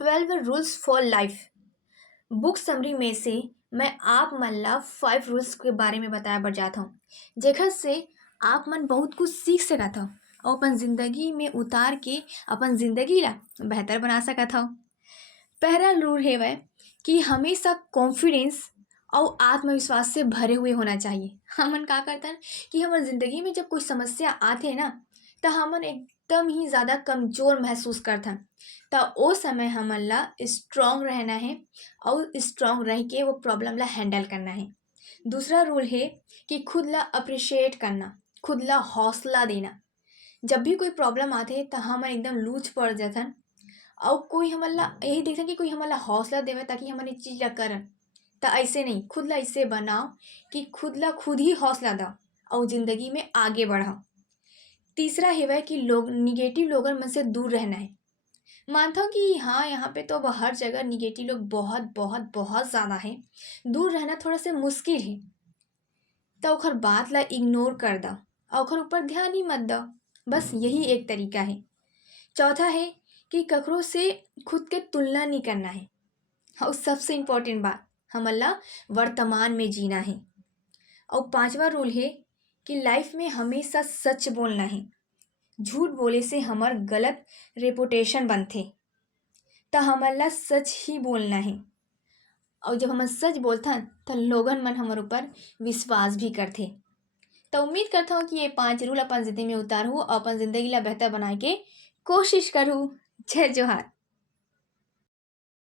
12 rules for life book summary में से मैं आप मन ला 5 रूल्स के बारे में बताया बर जात हूँ जेखर से आप मन बहुत कुछ सीख सकत हव और अपन जिंदगी में उतार के अपन जिंदगी ला बेहतर बना सकत हव। पहला रूल हेवय कि हमेशा कॉन्फिडेंस और आत्मविश्वास से भरे हुए होना चाहिए। हमन का करतन कि हमर जिंदगी में जब कोई समस्या आथे ना तो हमन एकदम ही ज़्यादा कमज़ोर महसूस करथन। तो ओ समय हमन ला स्ट्रॉन्ग रहना है और स्ट्रॉन्ग रह के वो प्रॉब्लम ला हैंडल करना है। दूसरा रूल है कि खुद ला अप्रिशिएट करना, खुद ला हौसला देना। जब भी कोई प्रॉब्लम आथे तो हमन एकदम लूच पड़ जाथन और कोई हमन ला यही देखथन कि कोई हमन ला हौसला देवे ताकि हमन ये चीज़ ला करन। तो ऐसे नहीं, खुद ला ऐसे बनाओ कि खुद ला खुद ही हौसला दो और ज़िंदगी में आगे बढ़ाओ। तीसरा हेवय कि लोग निगेटिव लोगन मन से दूर रहना है। मानता हूँ कि हाँ, यहाँ पे तो अब हर जगह निगेटिव लोग बहुत बहुत बहुत ज़्यादा हैं। दूर रहना थोड़ा सा मुश्किल है। तो ओखर बात ला इग्नोर कर दा और ओखर ऊपर ध्यान ही मत दो। बस यही एक तरीका है। चौथा है कि ककरो से खुद के तुलना नहीं करना है और सबसे इम्पोर्टेंट बात हमन ला वर्तमान में जीना है। और पांचवा रूल है कि लाइफ में हमेशा सच बोलना है। झूठ बोले से हमार गलत रेपुटेशन बनथे। तो हमन ला सच ही बोलना है और जब हमन सच बोलथन तो लोगन मन हमर ऊपर विश्वास भी करथे। तो उम्मीद करता हूँ कि ये 5 रूल अपन जिंदगी में उतारू और अपन जिंदगी ला बेहतर बनाए के कोशिश करूँ। जय जोहार।